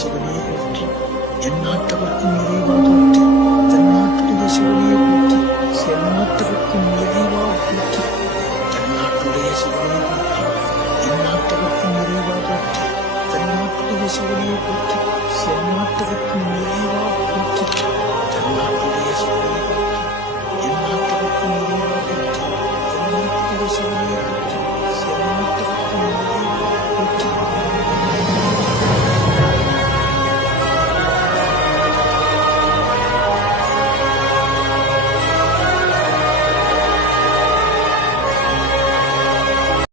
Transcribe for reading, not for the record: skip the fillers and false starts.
சிவனையை போற்றி, எந்நாட்டவர்க்கும் இறைவா போற்றி, தென்னாட்டுடைய சிவனையை போற்றி, எந்நாட்டவர்க்கும் இறைவா போற்றி, தென்னாட்டுடைய சிவனையை போற்றி, எந்நாட்டவர்க்கும் இறைவா போற்றி, தென்னாட்டுடைய சிவனையை போற்றி, எந்நாட்டவர்க்கும் இறைவா போற்றி, தென்னாட்டுடைய சிவனையை போற்றி, எந்நாட்டவர்க்கும் இறைவா போற்றி, தென்னாட்டுடைய சிவனையை போற்றி.